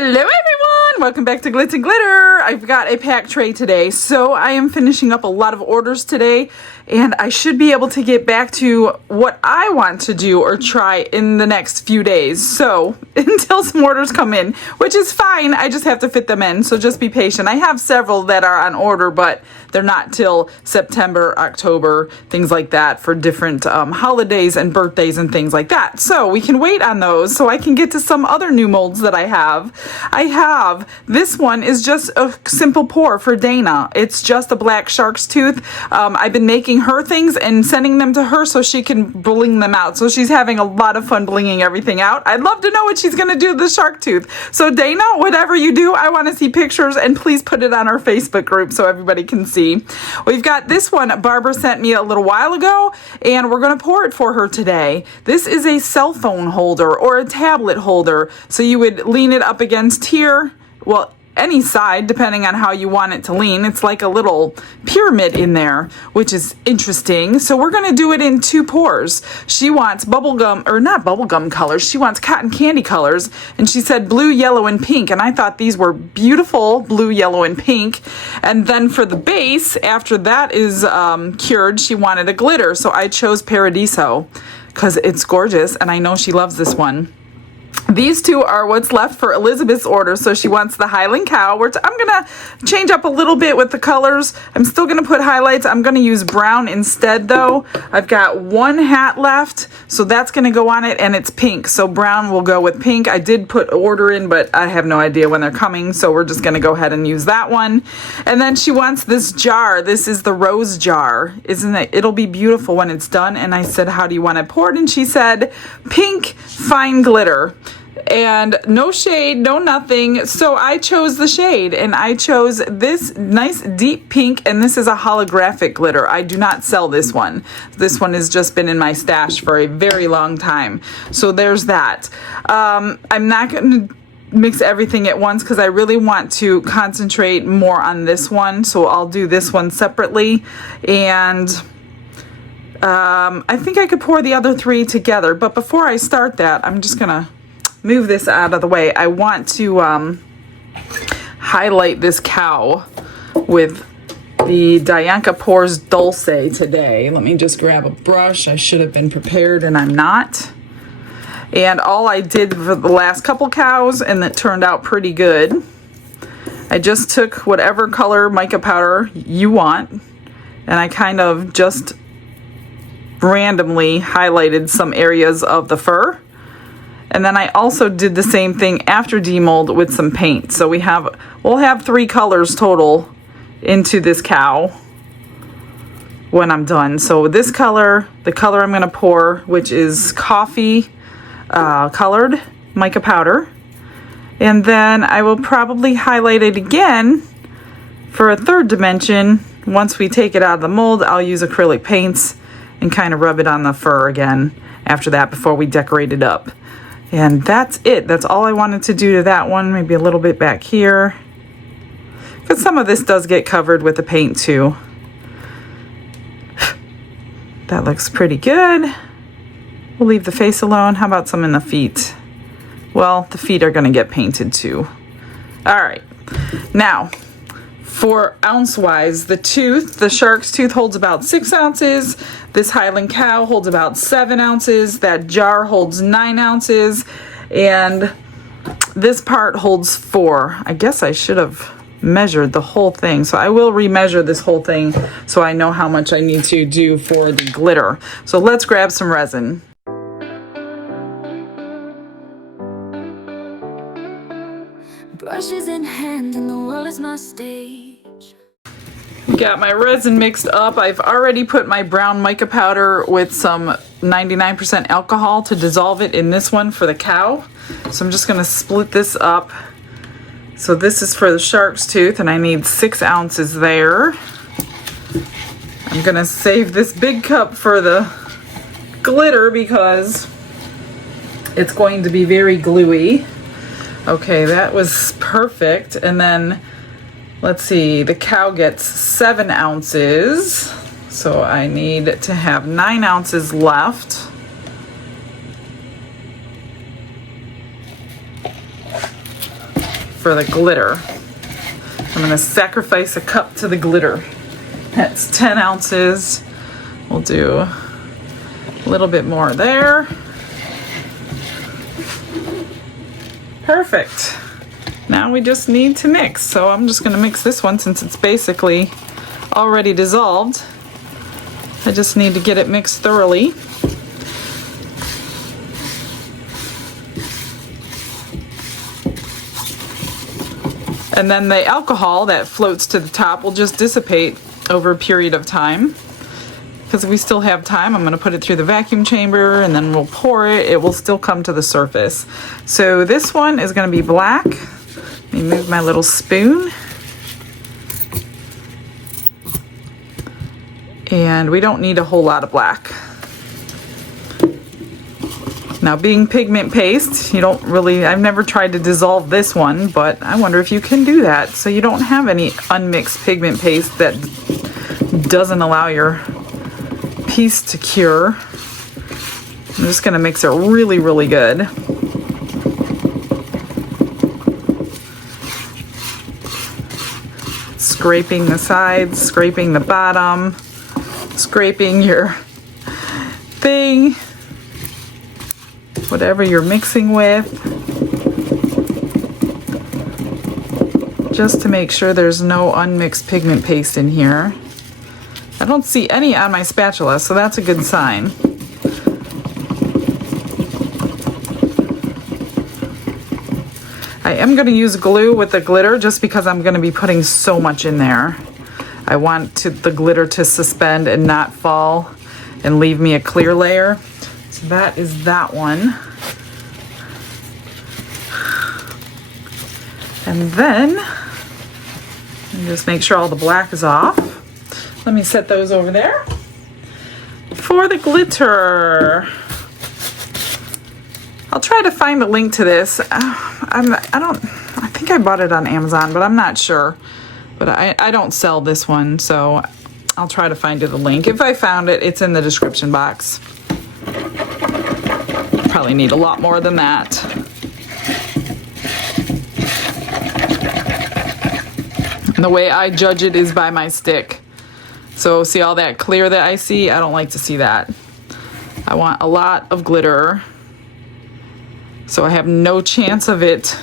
Hello everyone! Welcome back to Glitz and Glitter. I've got a pack tray today, so I am finishing up a lot of orders today, and I should be able to get back to what I want to do or try in the next few days. So until some orders come in, which is fine, I just have to fit them in, so just be patient. I have several that are on order, but they're not till September, October, things like that for different holidays and birthdays and things like that. So we can wait on those so I can get to some other new molds that I have. This one is just a simple pour for Dana. It's just a black shark's tooth. I've been making her things and sending them to her so she can bling them out. So she's having a lot of fun blinging everything out. I'd love to know what she's going to do with the shark tooth. So Dana, whatever you do, I want to see pictures, and please put it on our Facebook group so everybody can see. We've got this one Barbara sent me a little while ago, and we're going to pour it for her today. This is a cell phone holder or a tablet holder. So you would lean it up against here. Well, any side, depending on how you want it to lean. It's like a little pyramid in there, which is interesting. So we're going to do it in 2 pours. She wants bubblegum, or not bubblegum colors, she wants cotton candy colors, and she said blue, yellow, and pink, and I thought these were beautiful, blue, yellow, and pink. And then for the base, after that is cured, she wanted a glitter, so I chose Paradiso because it's gorgeous, and I know she loves this one. These 2 are what's left for Elizabeth's order. So she wants the Highland cow. I'm going to change up a little bit with the colors. I'm still going to put highlights. I'm going to use brown instead, though. I've got 1 hat left, so that's going to go on it, and it's pink. So brown will go with pink. I did put order in, but I have no idea when they're coming, so we're just going to go ahead and use that one. And then she wants this jar. This is the rose jar. Isn't it? It'll be beautiful when it's done. And I said, how do you want it poured? And she said, pink fine glitter. And no shade, no nothing. So I chose the shade, and I chose this nice deep pink, and this is a holographic glitter. I do not sell this one. This one has just been in my stash for a very long time. So there's that. I'm not going to mix everything at once because I really want to concentrate more on this one. So I'll do this one separately. And I think I could pour the other 3 together. But before I start that, I'm just going to move this out of the way. I want to highlight this cow with the Dianca Pours Dulce today. Let me just grab a brush. I should have been prepared, and I'm not. And all I did for the last couple cows, and it turned out pretty good, I just took whatever color mica powder you want, and I kind of just randomly highlighted some areas of the fur. And then I also did the same thing after demold with some paint. So we'll have 3 colors total into this cow when I'm done. So this color, the color I'm going to pour, which is coffee colored mica powder. And then I will probably highlight it again for a 3rd dimension. Once we take it out of the mold, I'll use acrylic paints and kind of rub it on the fur again after that before we decorate it up. And that's it. That's all I wanted to do to that one. Maybe a little bit back here, because some of this does get covered with the paint too. That looks pretty good. We'll leave the face alone. How about some in the feet? Well, the feet are going to get painted too. All right. Now, for ounce-wise, the shark's tooth holds about 6 ounces. This Highland cow holds about 7 ounces. That jar holds 9 ounces. And this part holds 4. I guess I should have measured the whole thing. So I will remeasure this whole thing so I know how much I need to do for the glitter. So let's grab some resin. Brushes in hand and the world is my stage. Got my resin mixed up. I've already put my brown mica powder with some 99% alcohol to dissolve it in this one for the cow. So I'm just going to split this up. So this is for the shark's tooth, and I need 6 ounces there. I'm going to save this big cup for the glitter because it's going to be very gluey. Okay, that was perfect. And then let's see, the cow gets 7 ounces. So I need to have 9 ounces left. for the glitter. I'm gonna sacrifice a cup to the glitter. That's 10 ounces. We'll do a little bit more there. Perfect. Now we just need to mix. So I'm just gonna mix this one since it's basically already dissolved. I just need to get it mixed thoroughly. And then the alcohol that floats to the top will just dissipate over a period of time. Because we still have time, I'm going to put it through the vacuum chamber and then we'll pour it. It will still come to the surface. So this one is going to be black. Let me move my little spoon. And we don't need a whole lot of black. Now, being pigment paste, you don't really, I've never tried to dissolve this one, but I wonder if you can do that so you don't have any unmixed pigment paste that doesn't allow your piece to cure. I'm just going to mix it really, really good. Scraping the sides, scraping the bottom, scraping your thing. Whatever you're mixing with, just to make sure there's no unmixed pigment paste in here. I don't see any on my spatula, so that's a good sign. I am going to use glue with the glitter just because I'm going to be putting so much in there. I want the glitter to suspend and not fall and leave me a clear layer. So that is that one. And then, just make sure all the black is off. Let me set those over there. For the glitter, I'll try to find the link to this. I think I bought it on Amazon, but I'm not sure. But I don't sell this one, so I'll try to find you the link. If I found it, it's in the description box. Probably need a lot more than that. And the way I judge it is by my stick. So see all that clear that I see? I don't like to see that. I want a lot of glitter. So I have no chance of it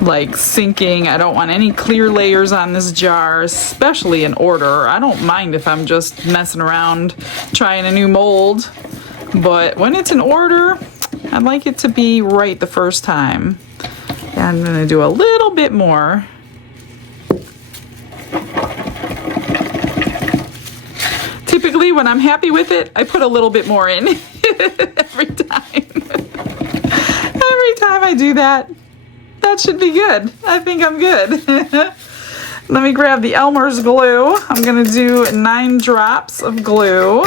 like sinking. I don't want any clear layers on this jar, especially in order. I don't mind if I'm just messing around trying a new mold. But when it's in order, I'd like it to be right the first time. And I'm going to do a little bit more. Typically, when I'm happy with it, I put a little bit more in every time. Every time I do that, that should be good. I think I'm good. Let me grab the Elmer's glue. I'm going to do 9 drops of glue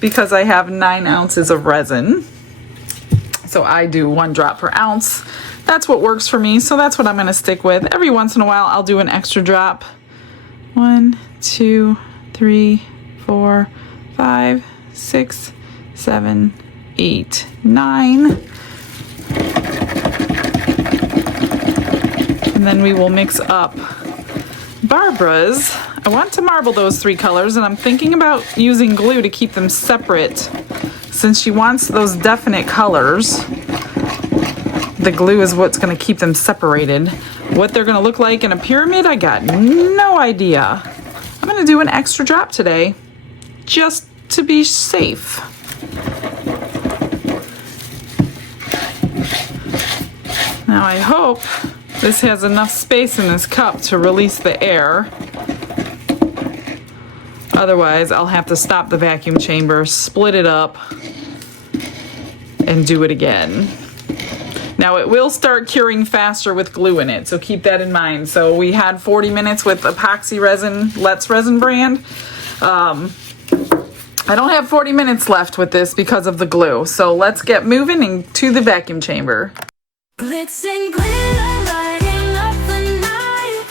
because I have 9 ounces of resin. So I do 1 drop per ounce. That's what works for me, so that's what I'm going to stick with. Every once in a while, I'll do an extra drop. 1, 2, 3, 4, 5, 6, 7, 8, 9. And then we will mix up Barbara's. I want to marble those 3 colors, and I'm thinking about using glue to keep them separate. Since she wants those definite colors, the glue is what's going to keep them separated. What they're going to look like in a pyramid, I got no idea. I'm going to do an extra drop today, just to be safe. Now I hope this has enough space in this cup to release the air. Otherwise, I'll have to stop the vacuum chamber, split it up, and do it again. Now it will start curing faster with glue in it, so keep that in mind. So we had 40 minutes with epoxy resin, Let's Resin brand. I don't have 40 minutes left with this because of the glue. So let's get moving into the vacuum chamber. Glitz and glitter lighting up the night,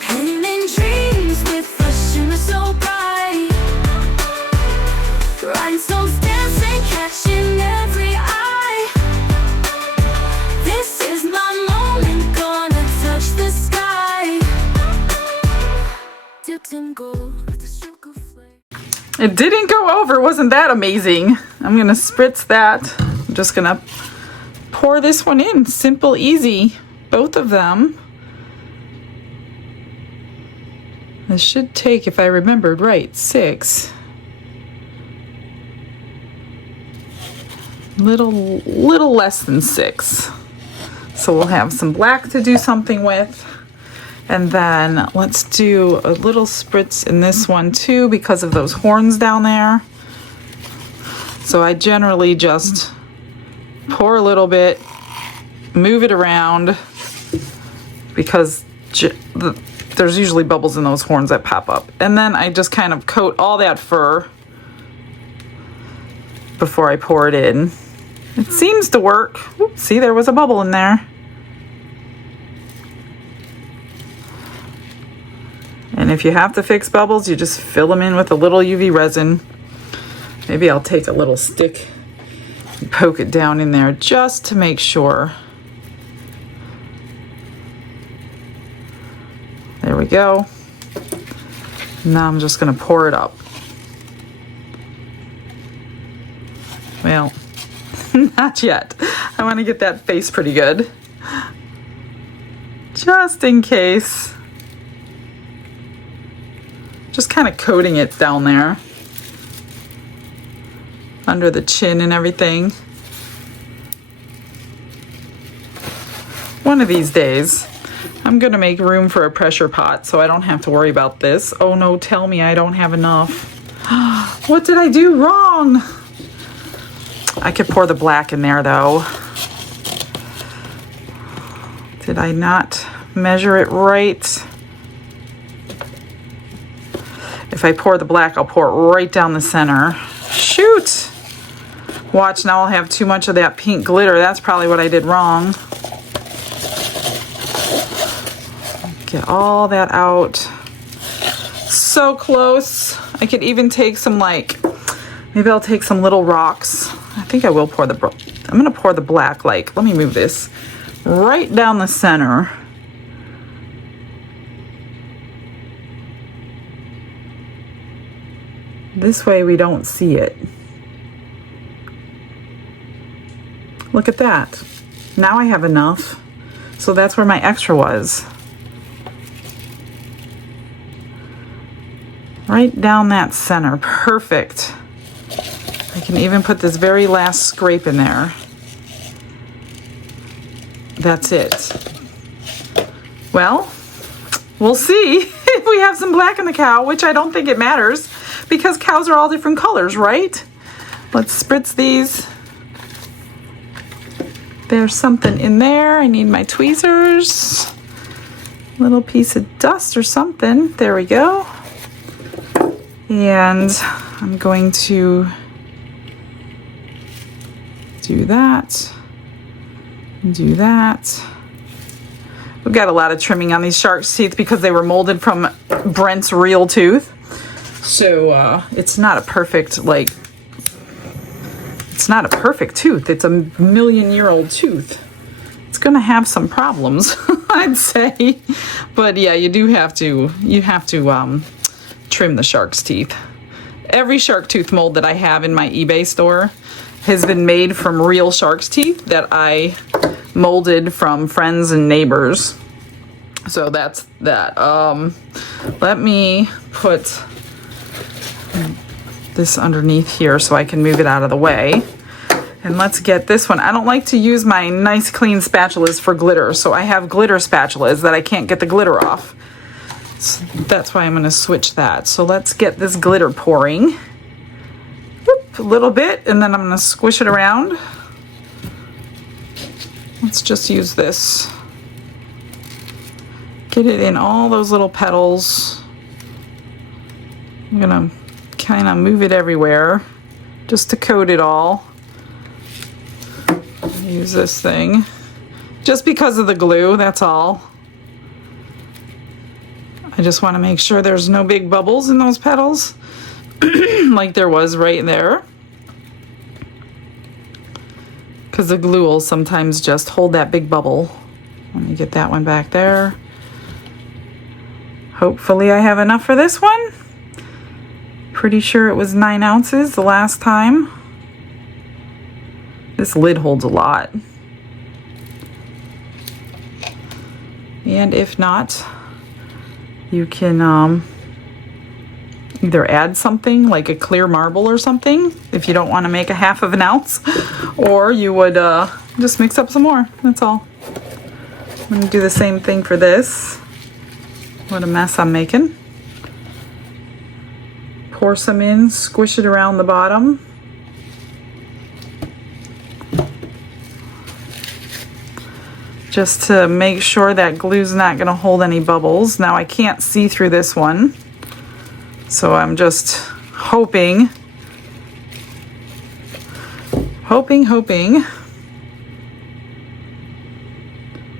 painting dreams with a shimmer so bright, rhinestones dancing, catching every eye. This is my It didn't go over. Wasn't that amazing? I'm gonna spritz that. I'm just gonna pour this one in. Simple, easy. Both of them. This should take, if I remembered right, 6. Little less than 6. So we'll have some black to do something with. And then let's do a little spritz in this one too because of those horns down there. So I generally just pour a little bit, move it around because there's usually bubbles in those horns that pop up. And then I just kind of coat all that fur before I pour it in. It seems to work. Oops, see, there was a bubble in there. And if you have to fix bubbles, you just fill them in with a little UV resin. Maybe I'll take a little stick and poke it down in there just to make sure. There we go. Now I'm just going to pour it up. Well, not yet. I want to get that face pretty good. Just in case. Just kind of coating it down there. Under the chin and everything. One of these days, I'm going to make room for a pressure pot so I don't have to worry about this. Oh no, tell me I don't have enough. What did I do wrong? I could pour the black in there though. Did I not measure it right? If I pour the black, I'll pour it right down the center. Shoot! Watch, now I'll have too much of that pink glitter. That's probably what I did wrong. Get all that out. So close. I could even take some maybe I'll take some little rocks. I think I will pour I'm gonna pour the black, let me move this, right down the center. This way we don't see it. Look at that. Now I have enough. So that's where my extra was. Right down that center. Perfect. I can even put this very last scrape in there. That's it. Well, we'll see if we have some black in the cow, which I don't think it matters because cows are all different colors, right? Let's spritz these. There's something in there. I need my tweezers. Little piece of dust or something. There we go. And I'm going to do that. Do that. We've got a lot of trimming on these shark's teeth because they were molded from Brent's real tooth. So it's not a perfect, it's not a perfect tooth. It's a million-year-old tooth. It's gonna have some problems, I'd say. But yeah, you have to trim the shark's teeth. Every shark tooth mold that I have in my eBay store has been made from real shark's teeth that I molded from friends and neighbors. So that's that. Let me put this underneath here so I can move it out of the way. And let's get this one. I don't like to use my nice clean spatulas for glitter, so I have glitter spatulas that I can't get the glitter off. So that's why I'm going to switch that. So let's get this glitter pouring. Whoop, a little bit, and then I'm going to squish it around. Let's just use this. Get it in all those little petals. I'm going to kind of move it everywhere just to coat it all. Use this thing just because of the glue, that's all. I just want to make sure there's no big bubbles in those petals like there was right there, because the glue will sometimes just hold that big bubble. Let me get that one back there. Hopefully I have enough for this one. Pretty sure it was 9 ounces the last time. This lid holds a lot. And if not, you can either add something like a clear marble or something if you don't want to make a half of an ounce, or you would just mix up some more. That's all. I'm going to do the same thing for this. What a mess I'm making. Pour some in, squish it around the bottom. Just to make sure that glue's not going to hold any bubbles. Now I can't see through this one, so I'm just hoping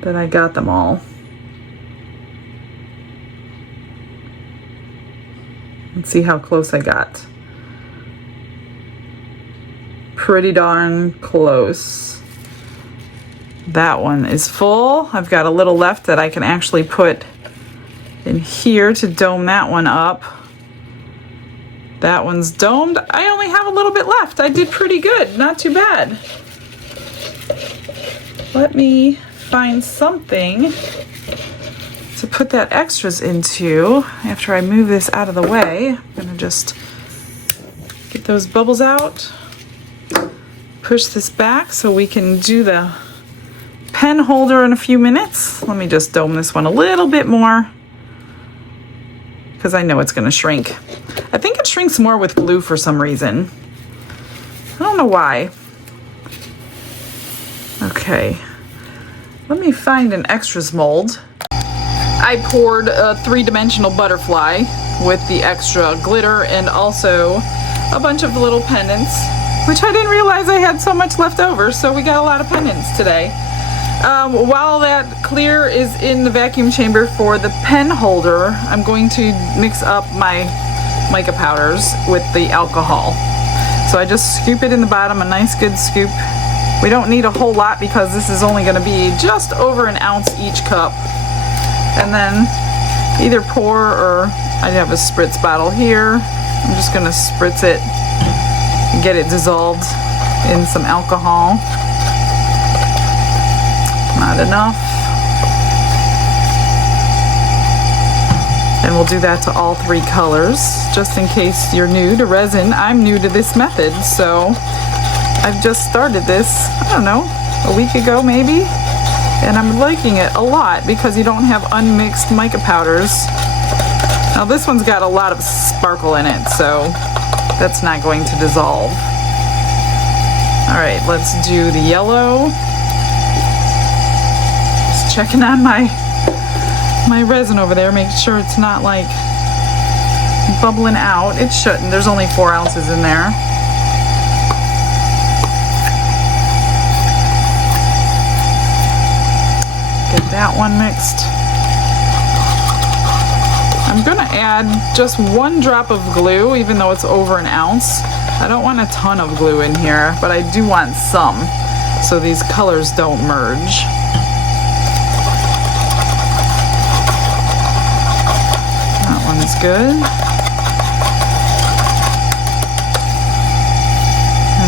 that I got them all. Let's see how close I got. Pretty darn close. That one is full. I've got a little left that I can actually put in here to dome that one up. That one's domed. I only have a little bit left. I did pretty good. Not too bad. Let me find something to put that extras into after I move this out of the way. I'm gonna just get those bubbles out, push this back so we can do the pen holder in a few minutes. Let me just dome this one a little bit more because I know it's gonna shrink. I think it shrinks more with glue for some reason. I don't know why. Okay, let me find an extras mold. I poured a 3-dimensional butterfly with the extra glitter and also a bunch of little pendants, which I didn't realize I had so much left over, so we got a lot of pendants today. While that clear is in the vacuum chamber for the pen holder, I'm going to mix up my mica powders with the alcohol. So I just scoop it in the bottom, a nice good scoop. We don't need a whole lot because this is only going to be just over an ounce each cup. And then either pour, or I have a spritz bottle here. I'm just going to spritz it and get it dissolved in some alcohol. Not enough. And we'll do that to all 3 colors. Just in case you're new to resin, I'm new to this method, so I've just started this, I don't know, a week ago maybe, and I'm liking it a lot because you don't have unmixed mica powders. Now this one's got a lot of sparkle in it, so that's not going to dissolve. Alright, let's do the yellow. Just checking on my resin over there, make sure it's not like bubbling out. It shouldn't. There's only 4 ounces in there. Get that one mixed. I'm gonna add just 1 drop of glue, even though it's over an ounce. I don't want a ton of glue in here, but I do want some, so these colors don't merge. That one's good.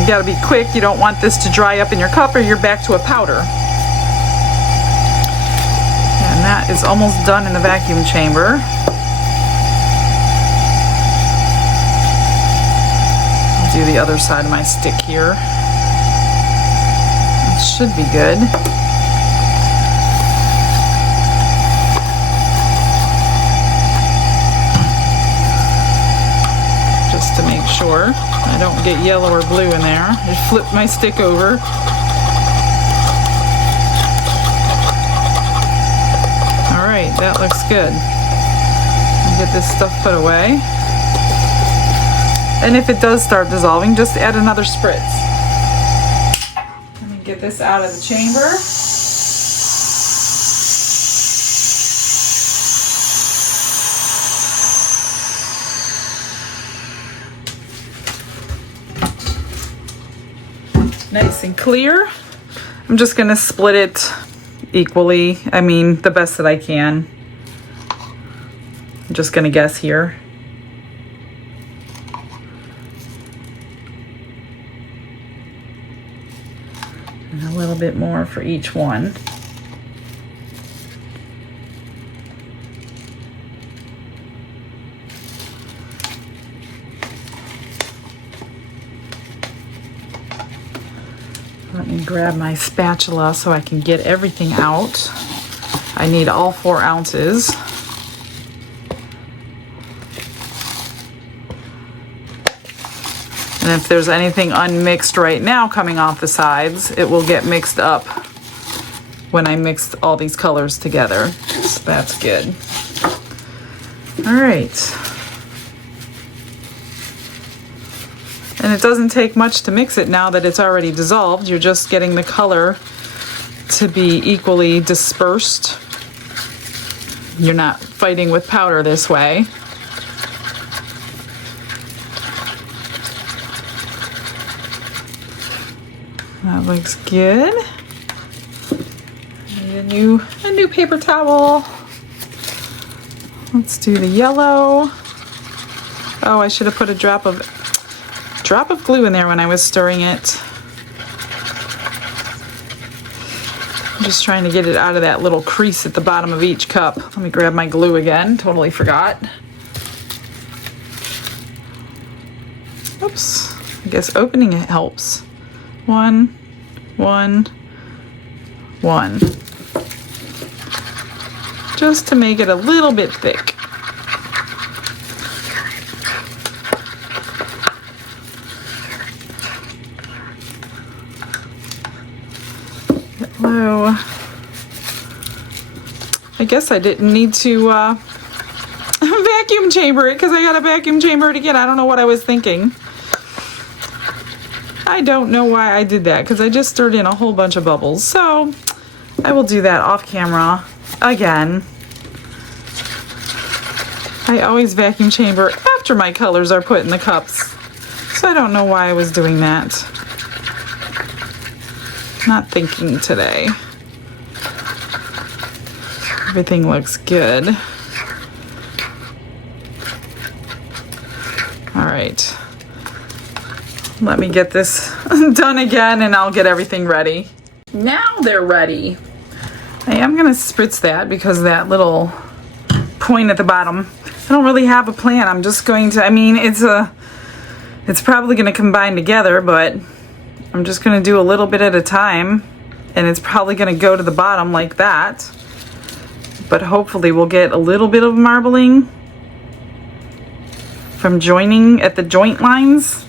You gotta be quick. You don't want this to dry up in your cup or you're back to a powder. And that is almost done in the vacuum chamber. I'll do the other side of my stick here. It should be good. Just to make sure I don't get yellow or blue in there. I flip my stick over. Alright, that looks good. Get this stuff put away. And if it does start dissolving, just add another spritz. Let me get this out of the chamber. Nice and clear. I'm just gonna split it equally. I mean, the best that I can. I'm just gonna guess here. bit more for each one. Let me grab my spatula so I can get everything out. I need all 4 ounces. And if there's anything unmixed right now coming off the sides, it will get mixed up when I mix all these colors together. So that's good. All right. And it doesn't take much to mix it now that it's already dissolved. You're just getting the color to be equally dispersed. You're not fighting with powder this way. That looks good. Need a new paper towel. Let's do the yellow. Oh, I should have put a drop of glue in there when I was stirring it. I'm just trying to get it out of that little crease at the bottom of each cup. Let me grab my glue again. Totally forgot. Oops. I guess opening it helps. 1, 1, 1. Just to make it a little bit thick. Hello. I guess I didn't need to vacuum chamber it because I got a vacuum chamber it again. I don't know what I was thinking. I don't know why I did that because I just stirred in a whole bunch of bubbles. So I will do that off camera again. I always vacuum chamber after my colors are put in the cups. So I don't know why I was doing that. Not thinking today. Everything looks good. All right. Let me get this done again and I'll get everything ready. Now they're ready. I am gonna spritz that because that little point at the bottom, I don't really have a plan. I'm just going to, I mean, it's probably gonna combine together, but I'm just gonna do a little bit at a time and it's probably gonna go to the bottom like that. But hopefully we'll get a little bit of marbling from joining at the joint lines,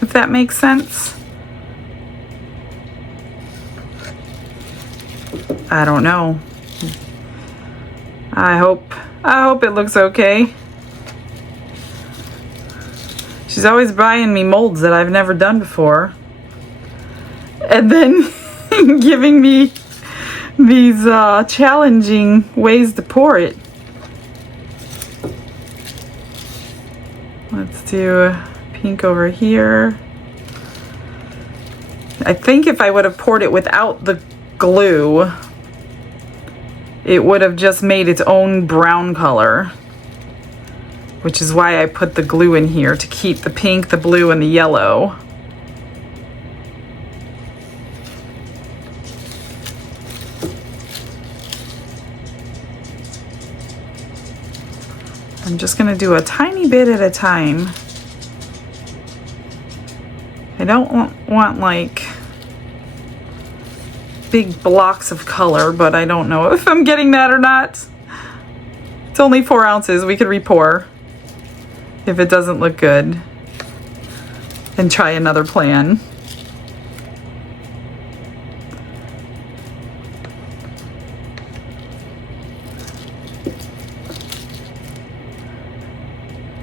if that makes sense. I don't know. I hope it looks okay. She's always buying me molds that I've never done before. And then giving me these challenging ways to pour it. Let's do pink over here. I think if I would have poured it without the glue, it would have just made its own brown color, which is why I put the glue in here to keep the pink, the blue, and the yellow. I'm just going to do a tiny bit at a time. I don't want like big blocks of color, but I don't know if I'm getting that or not. It's only 4 ounces. We could re-pour if it doesn't look good and try another plan.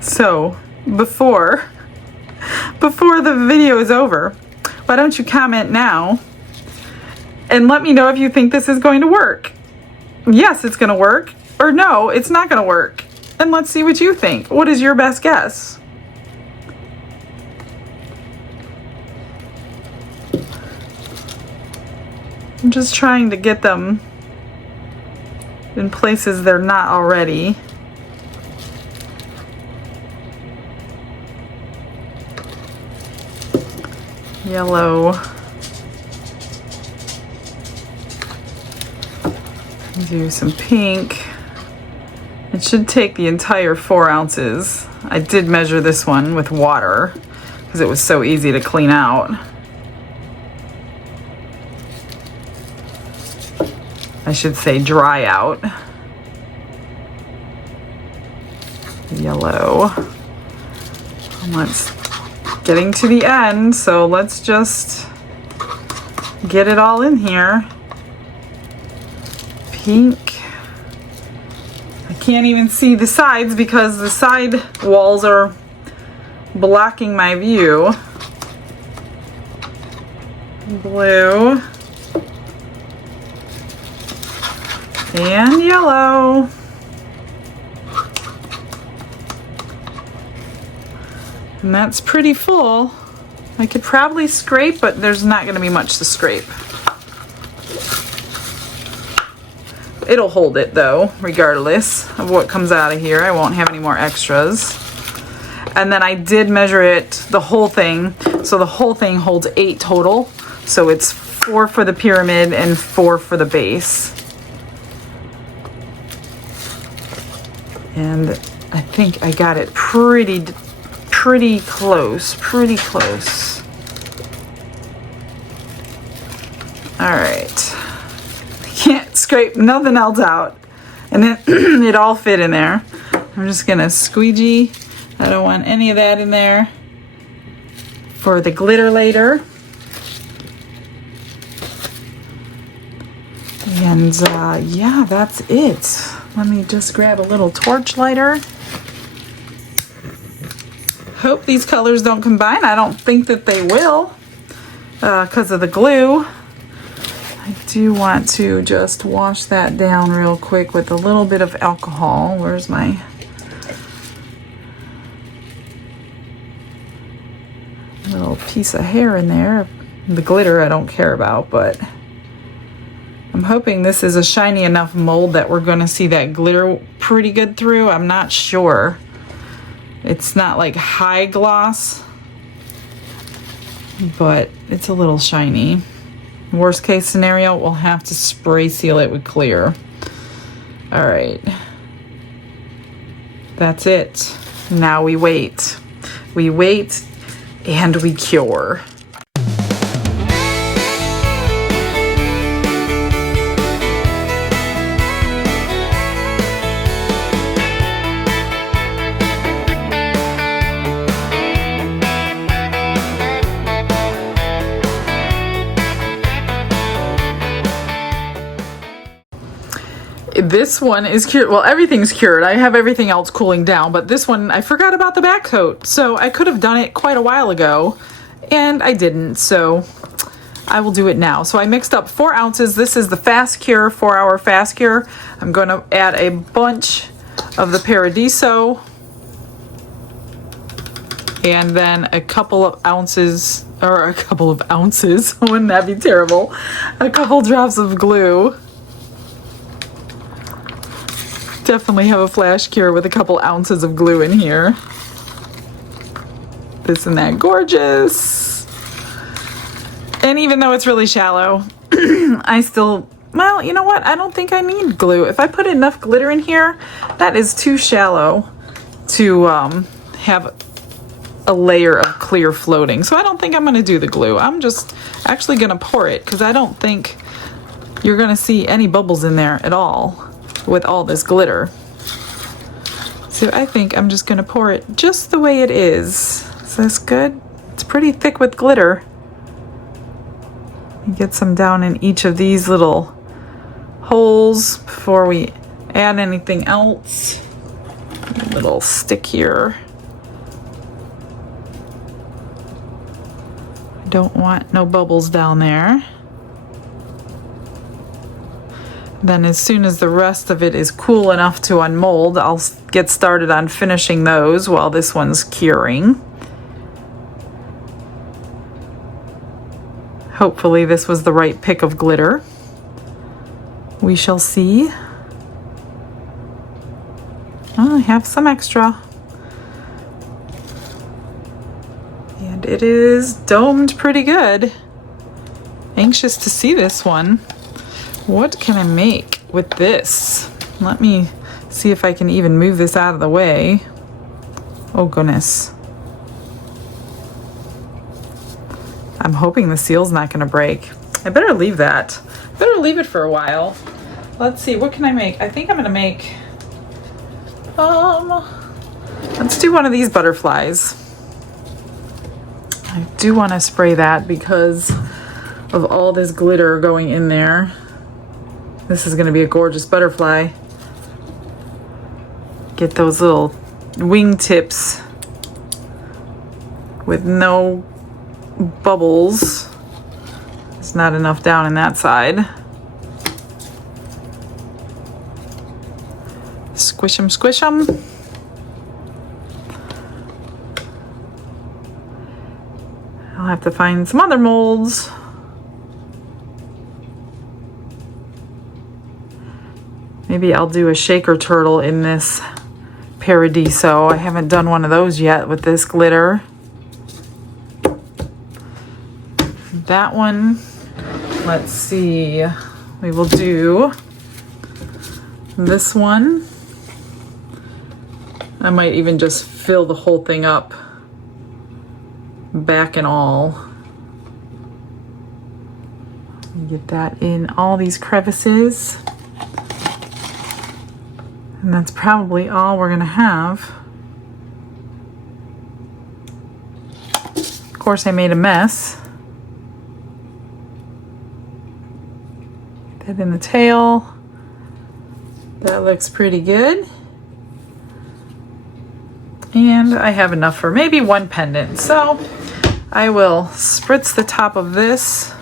So before the video is over, why don't you comment now and let me know if you think this is going to work. Yes, it's going to work, or no, it's not going to work. And let's see what you think. What is your best guess? I'm just trying to get them in places they're not already. Yellow. Do some pink. It should take the entire 4 ounces. I did measure this one with water because it was so easy to clean out. I should say dry out. Yellow. Getting to the end, so let's just get it all in here. Pink. I can't even see the sides because the side walls are blocking my view. Blue. And yellow. And that's pretty full. I could probably scrape, but there's not going to be much to scrape. It'll hold it though, regardless of what comes out of here. I won't have any more extras. And then I did measure it, the whole thing. So the whole thing holds 8 total. So it's 4 for the pyramid and 4 for the base. And I think I got it pretty close. All right. Can't scrape nothing else out. And then it all fit in there. I'm just gonna squeegee. I don't want any of that in there for the glitter later. And yeah, that's it. Let me just grab a little torch lighter. Hope these colors don't combine. I don't think that they will because of the glue. I do want to just wash that down real quick with a little bit of alcohol. Where's my little piece of hair in there? The glitter I don't care about, but I'm hoping this is a shiny enough mold that we're going to see that glitter pretty good through. I'm not sure. It's not like high gloss, but it's a little shiny. Worst case scenario, we'll have to spray seal it with clear. All right. That's it. Now we wait. We wait and we cure. This one is cured. Well, everything's cured. I have everything else cooling down, but this one, I forgot about the back coat. So I could have done it quite a while ago, and I didn't. So I will do it now. So I mixed up 4 ounces. This is the fast cure, 4-hour fast cure. I'm going to add a bunch of the Paradiso, and then a couple of ounces, wouldn't that be terrible? A couple drops of glue. Definitely have a flash cure with a couple ounces of glue in here. Isn't that gorgeous? And even though it's really shallow, I still, well, you know what? I don't think I need glue. If I put enough glitter in here, that is too shallow to have a layer of clear floating. So I don't think I'm going to do the glue. I'm just actually going to pour it because I don't think you're going to see any bubbles in there at all with all this glitter. So I think I'm just gonna pour it just the way it is. Is this good? It's pretty thick with glitter. Get some down in each of these little holes before we add anything else. A little stick here. Don't want no bubbles down there. Then as soon as the rest of it is cool enough to unmold, I'll get started on finishing those while this one's curing. Hopefully this was the right pick of glitter. We shall see. Oh, I have some extra. And it is domed pretty good. Anxious to see this one. What can I make with this? Let me see if I can even move this out of the way. Oh goodness. I'm hoping the seal's not gonna break. I better leave that. Better leave it for a while. Let's see, what can I make? I think I'm gonna make, let's do one of these butterflies. I do wanna spray that because of all this glitter going in there. This is gonna be a gorgeous butterfly. Get those little wing tips with no bubbles. There's not enough down in that side. Squish them, squish them. I'll have to find some other molds. Maybe I'll do a shaker turtle in this Paradiso. I haven't done one of those yet with this glitter. That one, let's see, we will do this one. I might even just fill the whole thing up, back and all. Get that in all these crevices. And that's probably all we're gonna have. Of course, I made a mess. That in the tail. That looks pretty good. And I have enough for maybe one pendant. So I will spritz the top of this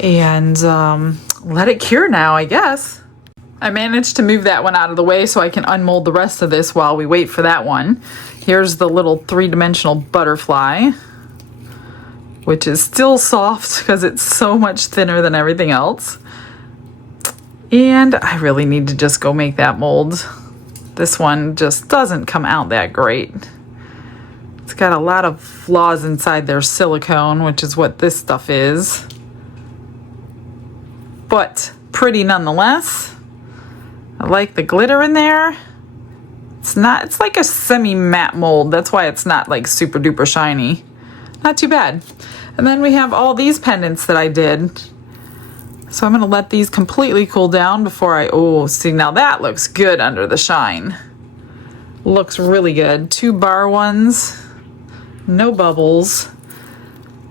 and let it cure now, I guess. I managed to move that one out of the way so I can unmold the rest of this while we wait for that one. Here's the little three-dimensional butterfly, which is still soft because it's so much thinner than everything else. And I really need to just go make that mold. This one just doesn't come out that great. It's got a lot of flaws inside their silicone, which is what this stuff is. But pretty nonetheless. I like the glitter in there. It's like a semi-matte mold. That's why it's not like super duper shiny. Not too bad. And then we have all these pendants that I did. So I'm gonna let these completely cool down before oh, see, now that looks good under the shine. Looks really good. 2 bar ones, no bubbles.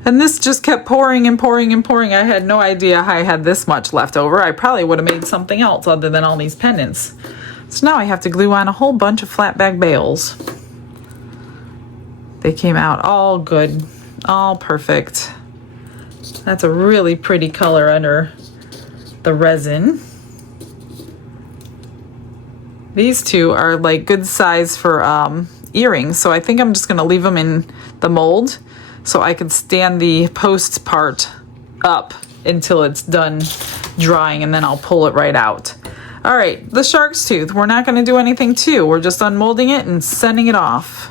And this just kept pouring and pouring and pouring. I had no idea I had this much left over. I probably would have made something else other than all these pendants. So now I have to glue on a whole bunch of flat back bales. They came out all good, all perfect. That's a really pretty color under the resin. These two are like good size for earrings. So I think I'm just gonna leave them in the mold so I can stand the post part up until it's done drying, and then I'll pull it right out. All right, the shark's tooth. We're not gonna do anything to. We're just unmolding it and sending it off.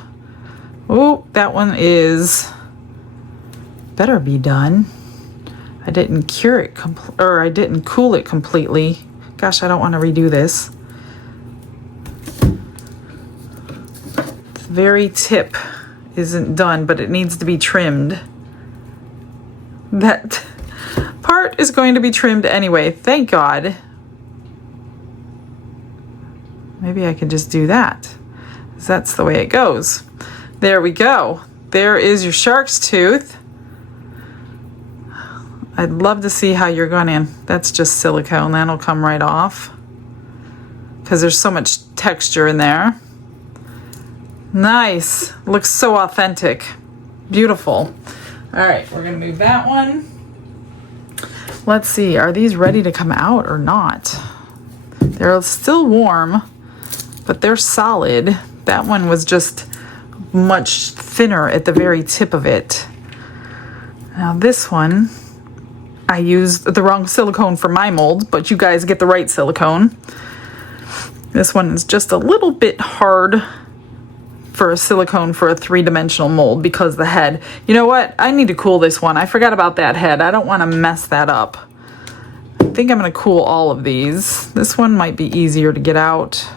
Oh, that one is, better be done. I didn't cure it, or I didn't cool it completely. Gosh, I don't wanna redo this. The very tip isn't done, but it needs to be trimmed. That part is going to be trimmed anyway, thank God. Maybe I can just do that. That's the way it goes. There we go. There is your shark's tooth. I'd love to see how you're gonna, that's just silicone, that'll come right off because there's so much texture in there. Nice, looks so authentic, beautiful. All right, we're gonna move that one. Let's see, are these ready to come out or not? They're still warm, but they're solid. That one was just much thinner at the very tip of it. Now this one, I used the wrong silicone for my mold, but you guys get the right silicone. This one is just a little bit hard for a silicone for a 3-dimensional mold because the head. You know what? I need to cool this one. I forgot about that head. I don't want to mess that up. think I'm going to cool all of these. This one might be easier to get out.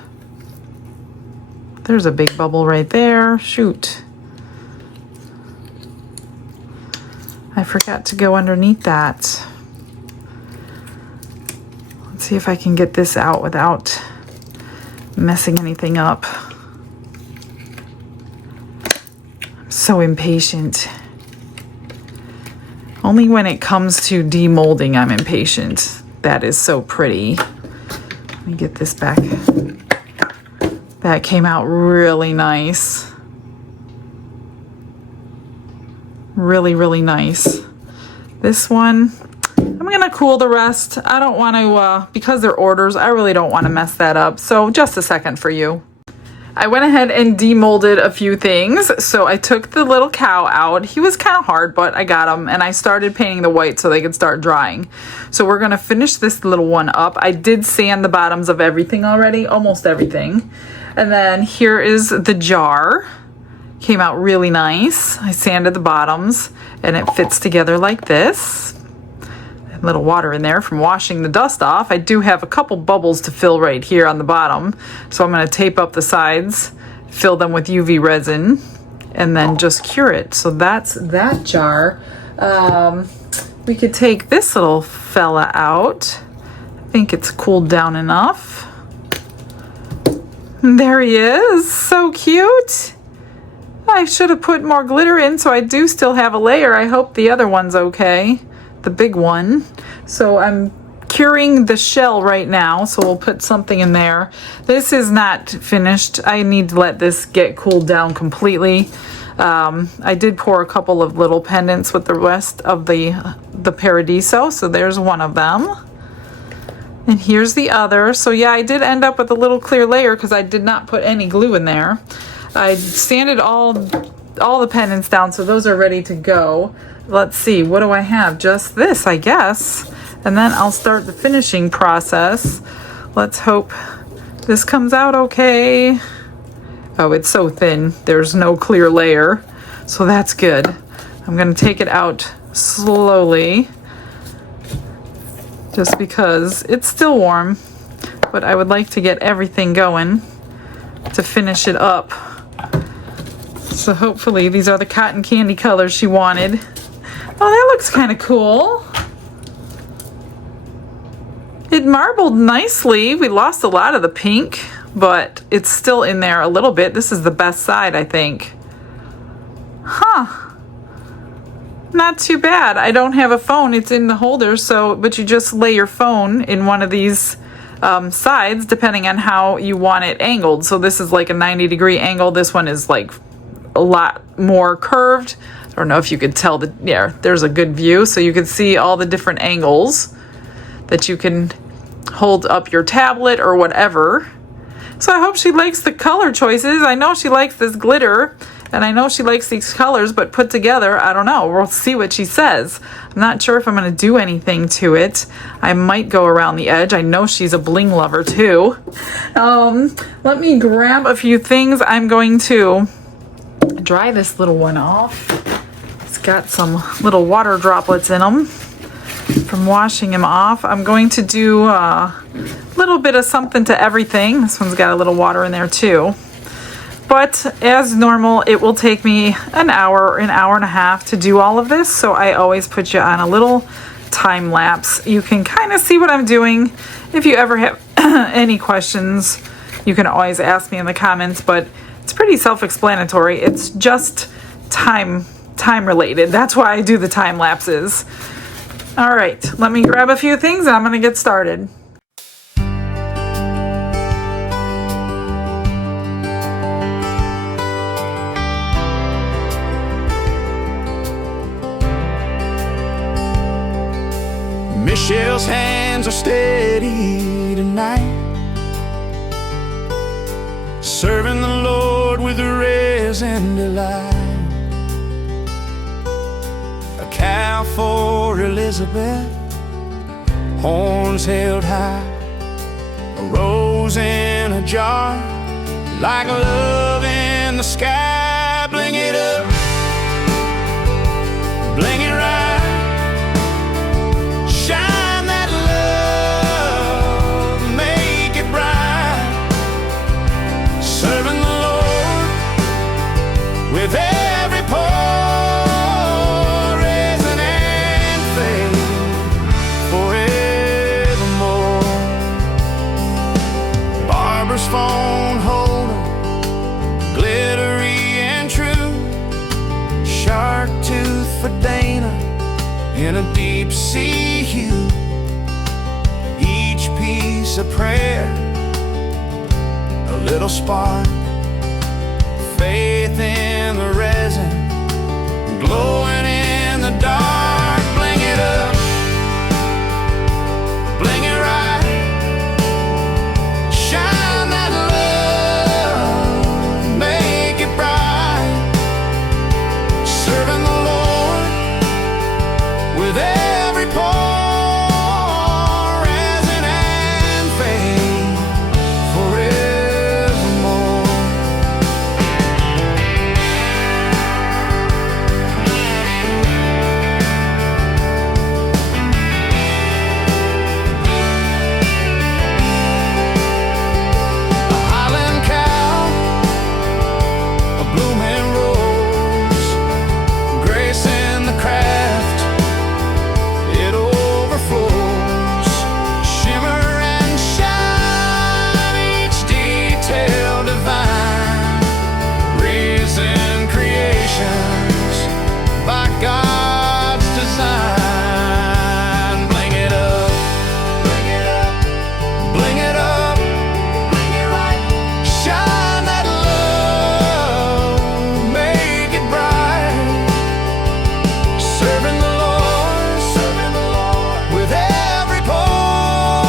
There's a big bubble right there. Shoot. I forgot to go underneath that. Let's see if I can get this out without messing anything up. I'm so impatient. Only when it comes to demolding I'm impatient. That is so pretty. Let me get this back. That came out really nice. Really, really nice. This one, I'm gonna cool the rest. I don't want to, because they're orders, I really don't want to mess that up. So just a second for you. I went ahead and demolded a few things. So I took the little cow out. He was kind of hard, but I got him, and I started painting the white so they could start drying. So we're gonna finish this little one up. I did sand the bottoms of everything already, almost everything. And then here is the jar. Came out really nice. I sanded the bottoms and it fits together like this. A little water in there from washing the dust off. I do have a couple bubbles to fill right here on the bottom. So I'm going to tape up the sides, fill them with UV resin, and then just cure it. So that's that jar. We could take this little fella out. I think it's cooled down enough. There he is. So cute. I should have put more glitter in, so I do still have a layer. I hope the other one's okay, the big one. So I'm curing the shell right now, so we'll put something in there. This is not finished. I need to let this get cooled down completely. I did pour a couple of little pendants with the rest of the Paradiso, so there's one of them. And here's the other. So yeah, I did end up with a little clear layer because I did not put any glue in there. I sanded all the pendants down, so those are ready to go. Let's see, what do I have? Just this, I guess. And then I'll start the finishing process. Let's hope this comes out okay. Oh, it's so thin. There's no clear layer, so that's good. I'm gonna take it out slowly, just because it's still warm, but I would like to get everything going to finish it up. So hopefully these are the cotton candy colors she wanted. Oh, that looks kind of cool. It marbled nicely. We lost a lot of the pink, but it's still in there a little bit. This is the best side, I think. Huh. Not too bad. I don't have a phone. It's in the holder, so but you just lay your phone in one of these sides depending on how you want it angled. So this is like a 90-degree angle. This one is like a lot more curved. I don't know if you could tell that. Yeah, there's a good view, so you can see all the different angles that you can hold up your tablet or whatever. So I hope she likes the color choices. I know she likes this glitter, and I know she likes these colors, but put together, I don't know. We'll see what she says. I'm not sure if I'm going to do anything to it. I might go around the edge. I know she's a bling lover too. Let me grab a few things. I'm going to dry this little one off. It's got some little water droplets in them from washing him off. I'm going to do a little bit of something to everything. This one's got a little water in there too. But as normal, it will take me an hour and a half to do all of this. So I always put you on a little time lapse. You can kind of see what I'm doing. If you ever have any questions, you can always ask me in the comments, but it's pretty self-explanatory. It's just time related. That's why I do the time lapses. All right, let me grab a few things and I'm gonna get started. Michelle's hands are steady tonight, serving the Lord with resin delight. A cow for Elizabeth, horns held high, a rose in a jar, like love in the sky. Bling it up, bling it right, shine that love phone holder, glittery and true. Shark tooth for Dana in a deep sea hue. Each piece a prayer, a little spark, faith in the resin, glowing in the dark. Bling it up, bling it right, shine that love, make it bright. Serving the Lord with every pour, resin and faith forevermore. A Highland cow, a blooming rose, grace in the craft, it overflows. Shimmer and shine, each detail divine. Resin creations by God's design. Bling it up, bling it up, bling it up, bling it right. Shine that love, make it bright. Serving the Lord with every pour,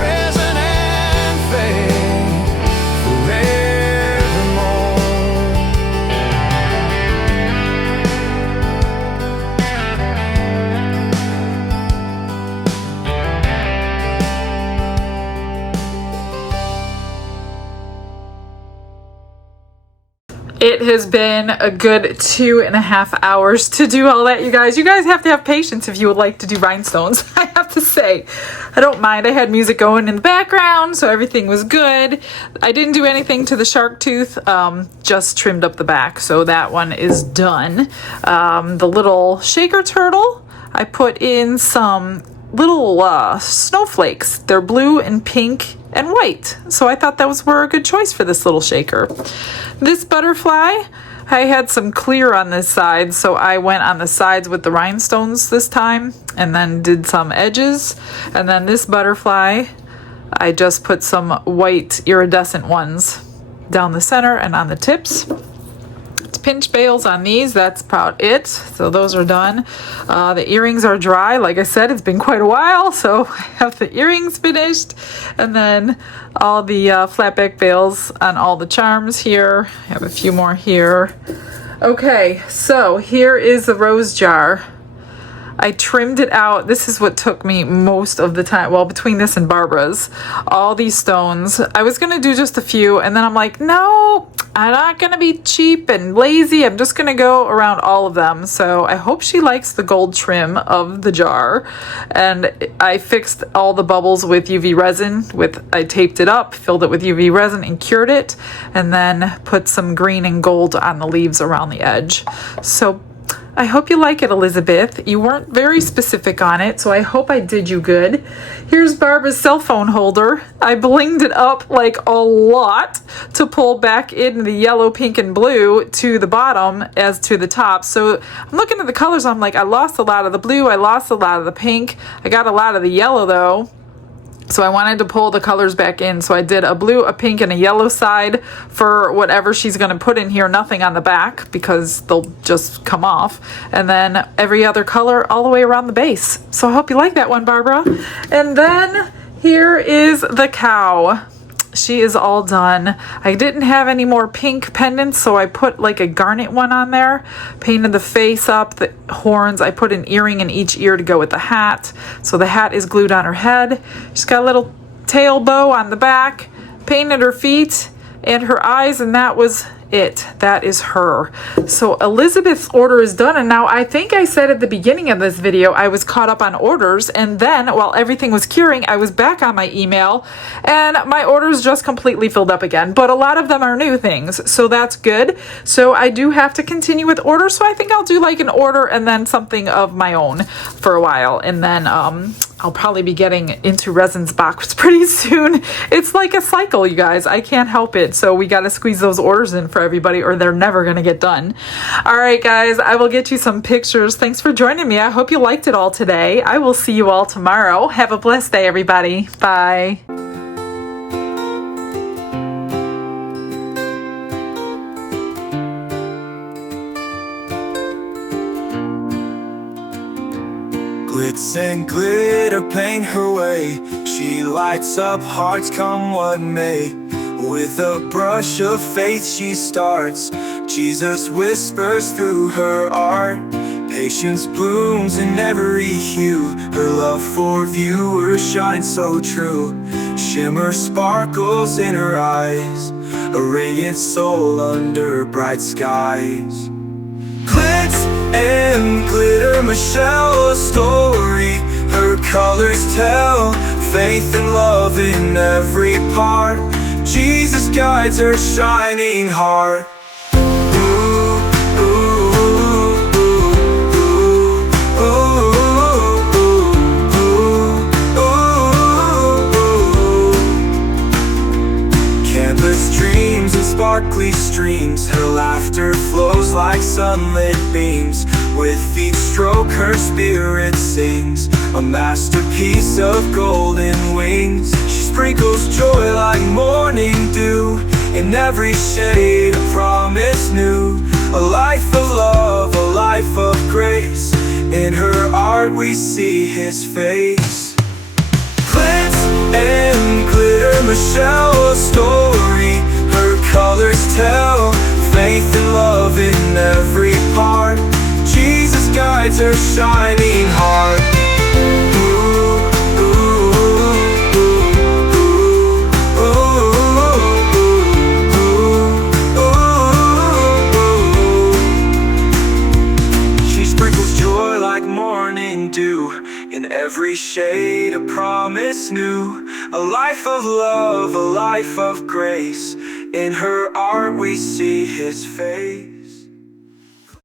resin and faith forevermore. It has been a good 2.5 hours to do all that, you guys. You guys have to have patience if you would like to do rhinestones. I have to say, I don't mind. I had music going in the background, so everything was good. I didn't do anything to the shark tooth, just trimmed up the back, so that one is done. The little shaker turtle, I put in some little snowflakes. They're blue and pink and white, so I thought that were a good choice for this little shaker. This butterfly, I had some clear on this side, so I went on the sides with the rhinestones this time and then did some edges. And then this butterfly, I just put some white iridescent ones down the center and on the tips. Pinch bails on these, that's about it. So those are done. The earrings are dry. Like I said, it's been quite a while, so I have the earrings finished. And then all the flat back bails on all the charms here. I have a few more here. Okay, so here is the rose jar. I trimmed it out. This is what took me most of the time. Well, between this and Barbara's, all these stones. I was going to do just a few, and then I'm like, no, I'm not going to be cheap and lazy. I'm just going to go around all of them. So I hope she likes the gold trim of the jar. And I fixed all the bubbles with UV resin. I taped it up, filled it with UV resin, and cured it. And then put some green and gold on the leaves around the edge. So I hope you like it, Elizabeth. You weren't very specific on it, so I hope I did you good. Here's Barbara's cell phone holder. I blinged it up like a lot to pull back in the yellow, pink, and blue to the bottom as to the top. So I'm looking at the colors. I'm like, I lost a lot of the blue. I lost a lot of the pink. I got a lot of the yellow, though. So I wanted to pull the colors back in. So I did a blue, a pink, and a yellow side for whatever she's going to put in here. Nothing on the back because they'll just come off. And then every other color all the way around the base. So I hope you like that one, Barbara. And then here is the cow. She is all done. I didn't have any more pink pendants, so I put like a garnet one on there. Painted the face up, the horns. I put an earring in each ear to go with the hat. So the hat is glued on her head. She's got a little tail bow on the back. Painted her feet and her eyes, and that was it. That is her. So Elizabeth's order is done, and now I think I said at the beginning of this video I was caught up on orders, and then while everything was curing I was back on my email and my orders just completely filled up again, but a lot of them are new things, so that's good. So I do have to continue with orders, so I think I'll do like an order and then something of my own for a while, and then I'll probably be getting into Resin's box pretty soon. It's like a cycle, you guys. I can't help it. So we got to squeeze those orders in for everybody or they're never going to get done. All right, guys, I will get you some pictures. Thanks for joining me. I hope you liked it all today. I will see you all tomorrow. Have a blessed day, everybody. Bye. Glitz and glitter paint her way. She lights up hearts come what may. With a brush of faith she starts. Jesus whispers through her art. Patience blooms in every hue. Her love for viewers shines so true. Shimmer sparkles in her eyes. A radiant soul under bright skies. Glitz and glitter, Michelle, a story her colors tell. Faith and love in every part. Jesus guides her shining heart. Canvas dreams and sparkly streams. Her laughter flows like sunlit beams. With each stroke her spirit sings. A masterpiece of golden wings. She sprinkles joy like morning dew. In every shade a promise new. A life of love, a life of grace. In her art we see his face. Glitz and glitter, Michelle, a story her colors tell. Faith and love in every part. Jesus guides her shining heart. She sprinkles joy like morning dew. In every shade a promise new. A life of love, a life of grace. In her art we see his face.